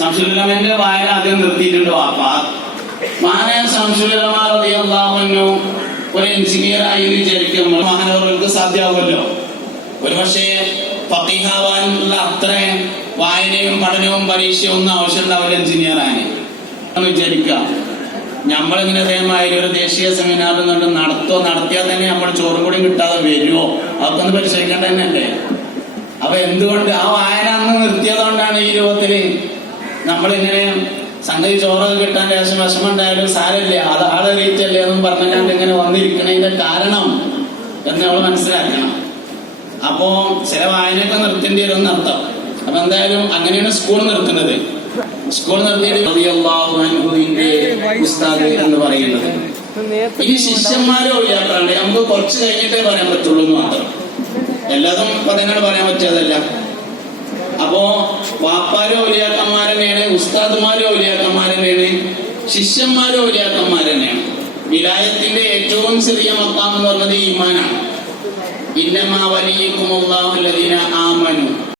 ശംസുലുലമന്റെ വായന ആദ്യം നിർത്തിയിട്ടുണ്ട് വാപ്പ. മഹാനായ ശംസുലുലമ റളിയല്ലാഹു അൻഹു ഒരു എഞ്ചിനീയർ ആയി വിചാരിക്കുമ്പോൾ മഹാനവർക്ക് സാധ്യമാവുമല്ലോ. ഒരുപക്ഷെ ഫഖീഹാവാനുള്ള അത്ര വായനയും പഠനവും പരീക്ഷയും ഒന്നും ആവശ്യമുണ്ടാവില്ല എഞ്ചിനീയർ ആയി വിചാരിക്കുക. നമ്മളിങ്ങനെ അതേമാതിരി ഒരു ദേശീയ സെമിനാറിൽ നിന്ന് നടത്തിയാൽ തന്നെ നമ്മൾ ചോറും കൂടി കിട്ടാതെ വരുമോ? അതൊക്കെ ഒന്ന് പരിശോധിക്കേണ്ട തന്നെ അല്ലേ? അപ്പൊ എന്തുകൊണ്ട് ആ വായന അന്ന് നിർത്തിയതുകൊണ്ടാണ് ഈ രൂപത്തില് നമ്മളിങ്ങനെ സംഗതി ചോറൊക്കെ കിട്ടാൻ ശേഷം വിഷമമുണ്ടായാലും സാരല്ലേ, അത് ആളെ റീറ്റല്ലേ എന്നും പറഞ്ഞാൽ ഇങ്ങനെ വന്നിരിക്കണതിന്റെ കാരണം എന്ന് നമ്മൾ മനസ്സിലാക്കണം. അപ്പോ ചില വായനയൊക്കെ നിർത്തേണ്ടി വരും എന്നർത്ഥം. അപ്പൊ എന്തായാലും അങ്ങനെയാണ് സ്കൂൾ നിർത്തുന്നത്. സ്കൂൾ നിർത്തിയിട്ട് ഉസ്താദ് എന്ന് പറയുന്നത്. ഇനി ശിഷ്യന്മാരോ യാത്രയാണ് നമുക്ക് കുറച്ച് കഴിഞ്ഞിട്ടേ പറയാൻ പറ്റുള്ളൂ എന്ന് മാത്രം. എല്ലാതും പദങ്ങൾ പറയാൻ പറ്റിയതല്ല. അപ്പോ വാപ്പാരോ ഔലിയാക്കന്മാരെന്നെയാണ്, ഉസ്താദുമാരോ ഔലിയാക്കന്മാരെന്നെയാണ്, ശിഷ്യന്മാരോ ഔലിയാക്കന്മാരെന്നെയാണ്. വിലായത്തിന്റെ ഏറ്റവും ചെറിയ മഖാം എന്ന് പറഞ്ഞത് ഈമാനാണ്. ഇന്നമാ വലിയകുമുല്ലാഹു അല്ലദീന ആമനു.